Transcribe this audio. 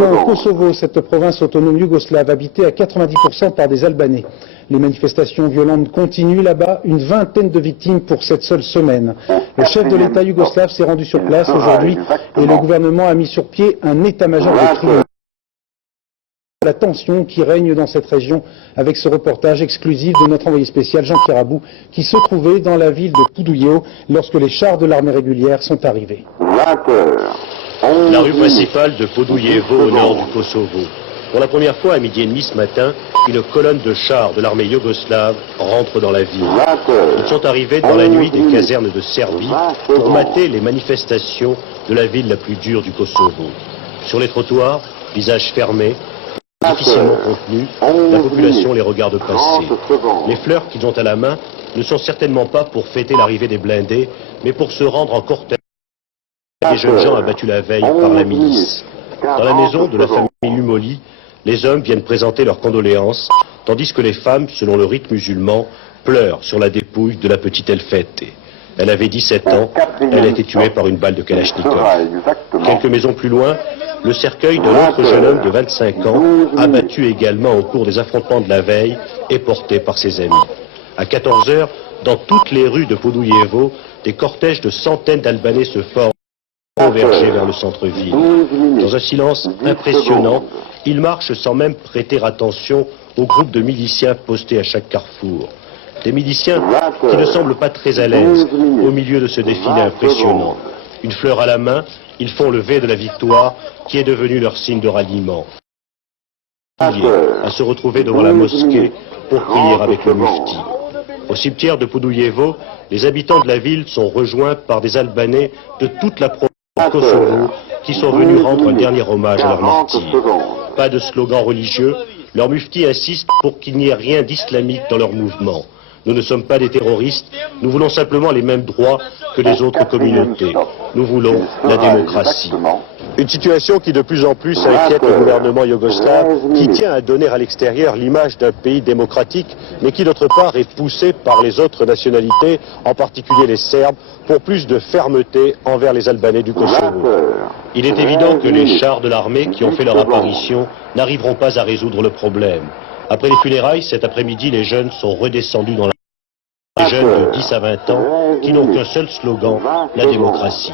Au Kosovo, cette province autonome yougoslave habitée à 90% par des Albanais. Les manifestations violentes continuent là-bas, une vingtaine de victimes pour cette seule semaine. Le chef de l'État yougoslave s'est rendu sur place aujourd'hui et le gouvernement a mis sur pied un état-major de crise. La tension qui règne dans cette région avec ce reportage exclusif de notre envoyé spécial Jean-Pierre Abou qui se trouvait dans la ville de Poudouilleo lorsque les chars de l'armée régulière sont arrivés. La rue principale de Poudouilleo au nord du Kosovo. Pour la première fois à midi et demi ce matin, une colonne de chars de l'armée yougoslave rentre dans la ville. Ils sont arrivés dans la nuit des casernes de Serbie pour mater les manifestations de la ville la plus dure du Kosovo. Sur les trottoirs, visages fermés, difficilement contenus, la population les regarde passer. Les fleurs qu'ils ont à la main ne sont certainement pas pour fêter l'arrivée des blindés, mais pour se rendre en cortège des jeunes gens abattus la veille par la milice. Dans la maison de la famille Umoli, les hommes viennent présenter leurs condoléances, tandis que les femmes, selon le rite musulman, pleurent sur la dépouille de la petite Elfete. Elle avait 17 ans, elle a été tuée par une balle de Kalachnikov. Quelques maisons plus loin, le cercueil d'un autre jeune homme de 25 ans, abattu également au cours des affrontements de la veille, est porté par ses amis. À 14 heures, dans toutes les rues de Poudouilleo, des cortèges de centaines d'Albanais se forment, convergés vers le centre-ville. Dans un silence impressionnant, ils marchent sans même prêter attention aux groupes de miliciens postés à chaque carrefour. Des miliciens qui ne semblent pas très à l'aise au milieu de ce défilé impressionnant. Une fleur à la main, ils font le V de la victoire qui est devenu leur signe de ralliement. À se retrouver devant la mosquée pour prier avec le mufti. Au cimetière de Poudouilleo, les habitants de la ville sont rejoints par des Albanais de toute la province du Kosovo qui sont venus rendre un dernier hommage à leurs martyrs. Pas de slogan religieux, leur mufti insiste pour qu'il n'y ait rien d'islamique dans leur mouvement. Nous ne sommes pas des terroristes, nous voulons simplement les mêmes droits que les autres communautés. Nous voulons la démocratie. Une situation qui de plus en plus inquiète le gouvernement yougoslave, qui tient à donner à l'extérieur l'image d'un pays démocratique, mais qui d'autre part est poussé par les autres nationalités, en particulier les Serbes, pour plus de fermeté envers les Albanais du Kosovo. Il est évident que les chars de l'armée qui ont fait leur apparition n'arriveront pas à résoudre le problème. Après les funérailles, cet après-midi, les jeunes sont redescendus dans la rue. Des jeunes de 10 à 20 ans qui n'ont qu'un seul slogan, la démocratie.